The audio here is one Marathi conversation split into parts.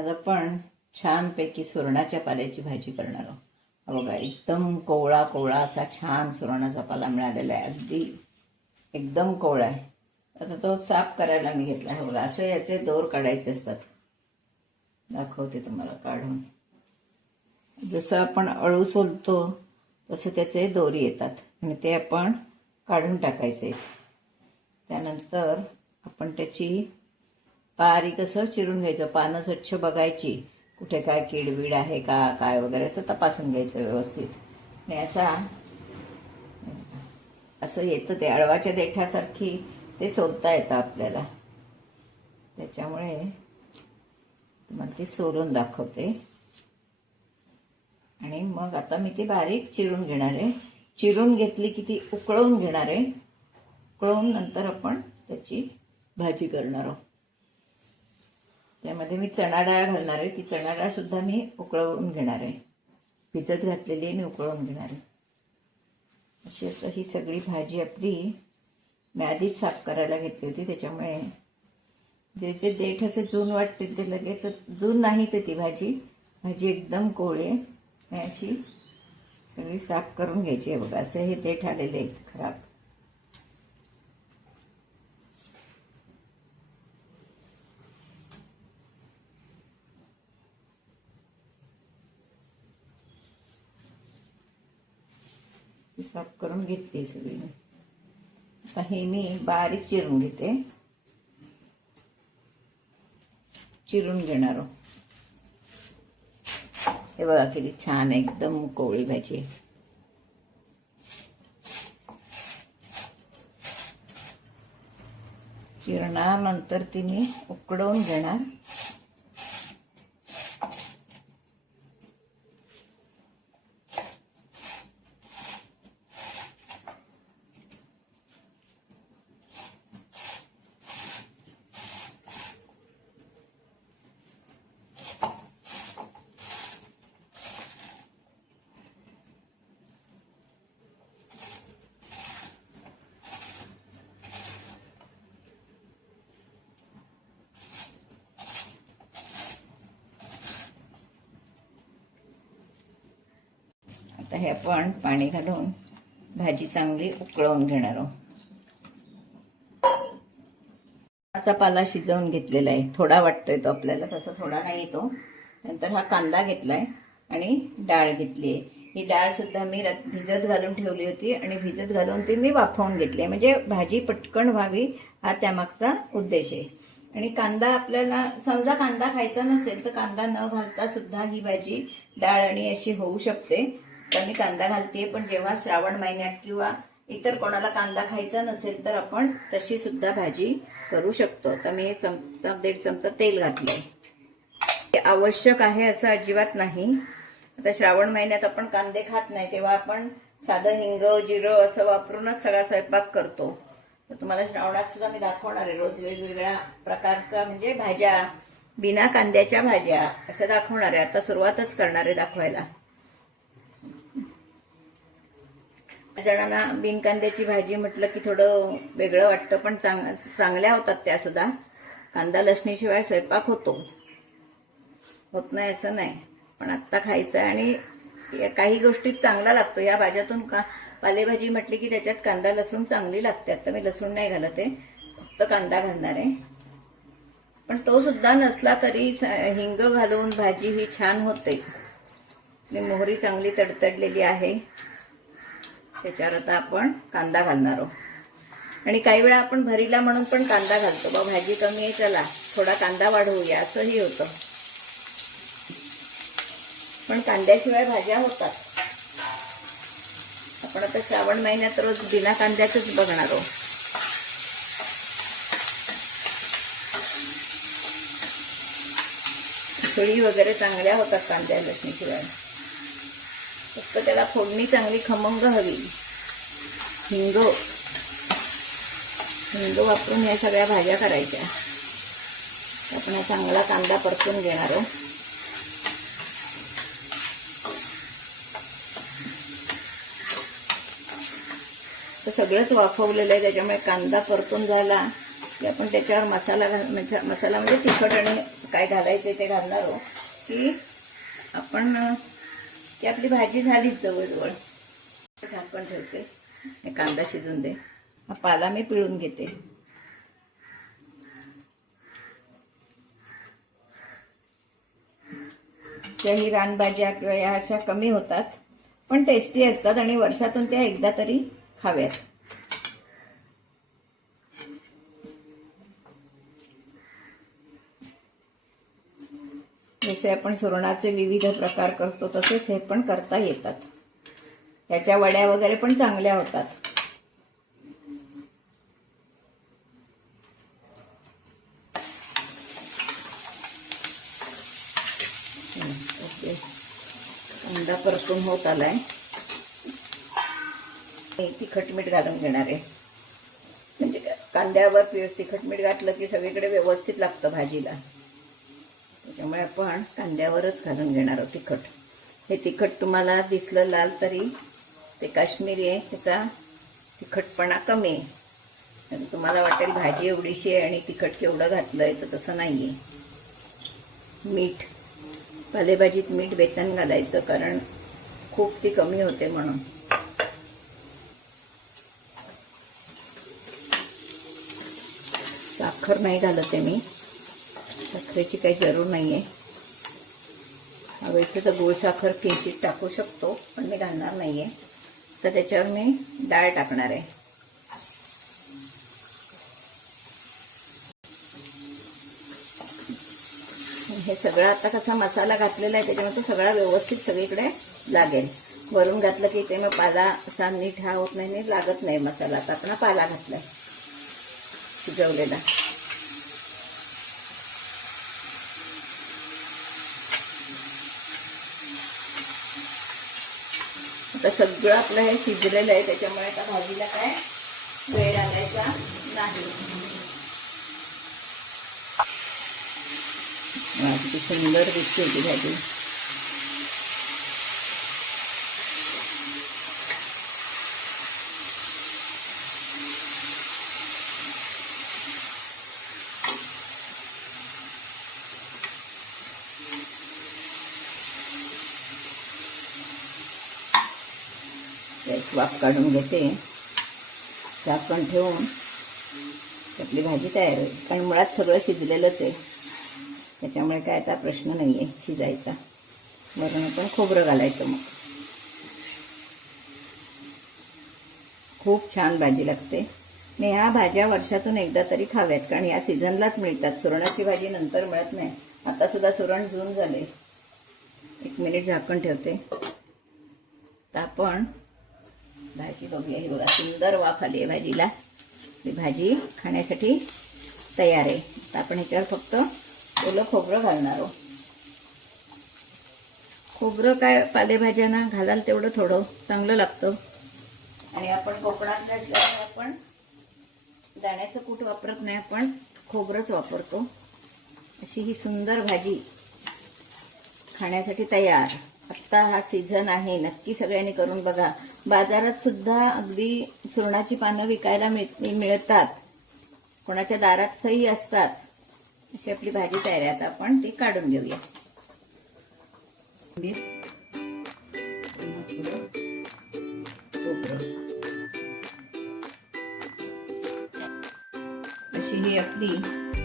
आज आपण छानपैकी सुरणाच्या पाल्याची भाजी करणार आहोत. बघा, एकदम कोवळा कोवळा असा छान सुरणाचा पाला मिळालेला आहे. अगदी एकदम कोवळा आहे. आता तो साफ करायला मी घेतला आहे. बघा, असे याचे दोर काढायचे असतात. दाखवते तुम्हाला काढून. जसं आपण अळू सोलतो तसं त्याचे दोरी येतात आणि ते आपण काढून टाकायचे. त्यानंतर आपण त्याची बारीक असं चिरून घ्यायचं. पानं स्वच्छ बघायची, कुठे काय कीडबीड आहे का काय वगैरे असं तपासून घ्यायचं व्यवस्थित. आणि असं येतं ते अळवाच्या देठासारखी ते सोलता येतं आपल्याला. त्याच्यामुळे तुम्हाला ते सोलून दाखवते. आणि मग आता मी ती बारीक चिरून घेणार आहे. चिरून घेतली की ती उकळवून घेणार आहे. उकळवून नंतर आपण त्याची भाजी करणार आहोत. त्यामध्ये मी चणा डाळ घालणार आहे. ती चणा डाळ सुद्धा मी उकळवून घेणार आहे. भिजत घातलेली आहे, मी उकळवून घेणार आहे. अशी आता ही सगळी भाजी आपली मी आधीच साफ करायला घेतली होती. त्याच्यामुळे जे जे देठ असे जून वाटतील ते लगेच जून नाहीच आहे. ती भाजी एकदम कोवळी आहे. अशी सगळी साफ करून घ्यायची आहे. बघा, असं हे देठ आलेले आहेत खराब. साफ करून घेतली सगळी. आता हे मी बारीक चिरून घेते. चिरून घेणार आहोत. हे बघा किती छान एकदम कोवळी भाजी आहे. चिरणार, नंतर ती मी उकडवून घेणार. आता हे आपण पाणी घालून भाजी चांगली उकळवून घेणार आहोत. चा पाला शिजवून घेतलेला आहे. थोडा वाटतोय तो आपल्याला, तसा थोडा नाही येतो. नंतर हा कांदा घेतलाय आणि डाळ घेतली आहे. ही डाळ सुद्धा मी भिजत घालून ठेवली होती आणि भिजत घालून ती मी वाफवून घेतली आहे. म्हणजे भाजी पटकन व्हावी हा त्यामागचा उद्देश आहे. आणि कांदा आपल्याला समजा कांदा खायचा नसेल तर कांदा न घालता सुद्धा ही भाजी डाळ आणि अशी होऊ शकते. तर मी कांदा घालते. पण जेव्हा श्रावण महिन्यात किंवा इतर कोणाला कांदा खायचा नसेल तर आपण तशी सुद्धा भाजी करू शकतो. तर मी 1.5 चमचा तेल घातलंय. आवश्यक आहे असं अजिबात नाही. आता श्रावण महिन्यात आपण कांदे खात नाही, तेव्हा आपण साधं हिंग जिरं असं वापरूनच सगळा स्वयंपाक करतो. तर तुम्हाला श्रावणात सुद्धा मी दाखवणार आहे रोज वेगवेगळ्या प्रकारच्या म्हणजे भाज्या, बिना कांद्याच्या भाज्या असं दाखवणार आहे. आता सुरुवातच करणार आहे दाखवायला. जणांना बिनकांद्याची भाजी म्हटलं की थोडं वेगळं वाटतं, पण चांगल्या होतात त्या सुद्धा. कांदा लसणीशिवाय स्वयंपाक होत नाही असं नाही. पण आत्ता खायचं आहे आणि काही गोष्टीत चांगला लागतो. या भाज्यातून पालेभाजी म्हटली की त्याच्यात कांदा लसूण चांगली लागते. आता मी लसूण नाही घालत आहे, फक्त कांदा घालणार आहे. पण तो सुद्धा नसला तरी हिंग घालून भाजी ही छान होते. मोहरी चांगली तडतडलेली आहे. त्याच्यावर आता आपण कांदा घालणार आहोत. आणि काही वेळा आपण भरीला म्हणून पण कांदा घालतो. बा भाजी कमी आहे, चला थोडा कांदा वाढवूया, असंही होतं. पण कांद्याशिवाय भाज्या होतात. आपण आता श्रावण महिन्यात रोज बिना कांद्याचंच बघणार आहोत. खिचडी वगैरे चांगल्या होतात कांद्या लसणीशिवाय. फक्त त्याला फोडणी चांगली खमंग हवी. हिंग वापरून या सगळ्या भाज्या करायच्या. आपण हा चांगला कांदा परतून घेणार आहोत. तर सगळंच वाफवलेलं आहे, त्याच्यामुळे कांदा परतून झाला की आपण त्याच्यावर मसाला म्हणजे तिखट आणि काय घालायचे ते घालणार आहोत की आपण की आपली भाजी झालीच जवळजवळ. झाकण ठेवते, हे कांदा शिजून दे. हा पाला मी पिळून घेते. त्याही रानभाज्या किंवा या अशा कमी होतात पण टेस्टी असतात आणि वर्षातून त्या एकदा तरी खाव्यात. जसे आपण सुरणाचे विविध प्रकार करतो तसेच हे पण करता येतात. त्याच्या वड्या वगैरे पण चांगल्या होतात. कांदा परतून होत आलाय. तिखट मीठ घालून घेणार आहे. म्हणजे कांद्यावर तिखट मीठ घातलं की सगळीकडे व्यवस्थित लागतं भाजीला. त्याच्यामुळे आपण कांद्यावरच घालून घेणार आहोत तिखट. हे तिखट तुम्हाला दिसलं लाल तरी ते काश्मीरी आहे, त्याचा तिखटपणा कमी आहे. तुम्हाला वाटेल भाजी एवढीशी आहे आणि तिखट केवढं घातलंय, तर तसं नाही आहे. मीठ, पालेभाजीत मीठ बेतान घालायचं कारण खूप ती कमी होते म्हणून. साखर नाही घालत आहे मी, साखरेची काही जरूर नाही आहे. हवे तर गूळ साखर किंचित टाकू शकतो पण मी घालणार नाही आहे. तर त्याच्यावर मी डाळ टाकणार आहे. हे सगळं आता कसा मसाला घातलेला आहे त्याच्यामुळे तो सगळा व्यवस्थित सगळीकडे लागेल. वरून घातलं की ते मग पाला असा नीट हा होत नाही, लागत नाही मसाला. आता आपण पाला घातलाय शिजवलेला. आता सगळं आपलं हे शिजलेलं आहे त्याच्यामुळे आता भाजीला काय वेळ लागायचा नाही. किती सुंदर दिसते ती भाजी. वाफ काढून घेते. झाकण ठेवून आपली भाजी तयार होईल. कारण मुळात सगळं शिजलेलंच आहे त्याच्यामुळे काय आता प्रश्न नाही आहे शिजायचा. वरून आपण खोबरं घालायचं. मग खूप छान भाजी लागते. मी ह्या भाज्या वर्षातून एकदा तरी खाव्यात कारण या सीझनलाच मिळतात. सुरणाची भाजी नंतर मिळत नाही. आता सुद्धा सुरण जून झाले. 1 मिनिट झाकण ठेवते. तर आपण भाजी बघूया. ही बघा सुंदर वाफ आली आहे भाजीला. ही भाजी खाण्यासाठी तयार आहे. आता आपण ह्याच्यावर फक्त ओलं खोबरं घालणार आहोत. खोबरं काय पालेभाज्यांना घालाल तेवढं थोडं चांगलं लागतं. आणि आपण कोकणातले असल्यामुळे आपण दाण्याचं कूट वापरत नाही, आपण खोबरंच वापरतो. अशी ही सुंदर भाजी खाण्यासाठी तयार. आत्ता हा सीझन आहे, नक्की सगळ्यांनी करून बघा. बाजारात सुद्धा अगदी सुरणाची पानं विकायला मिळतात, कोणाच्या दारातही असतात. अशी आपली भाजी तयार आहे. आता आपण ती काढून घेऊया. अशी ही आपली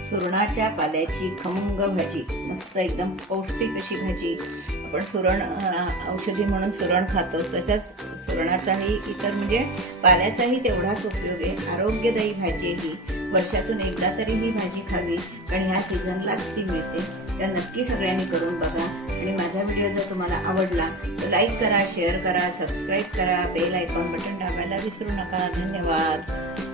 सुरणाच्या पाल्याची खमंग भाजी, मस्त एकदम पौष्टिक अशी भाजी. आपण सुरण औषधी म्हणून सुरण खातो, तशाच सुरणाचाही इतर म्हणजे पाल्याचाही तेवढाच उपयोग आहे. आरोग्यदायी भाजी ही. वर्षातून एकदा तरी ही भाजी खावी कारण ह्या सीझनलाच ती मिळते. तर नक्की सगळ्यांनी करून बघा. आणि माझा व्हिडिओ जर तुम्हाला आवडला तर लाईक करा, शेअर करा, सबस्क्राईब करा, बेल आयकॉन बटन दाबायला विसरू नका. धन्यवाद.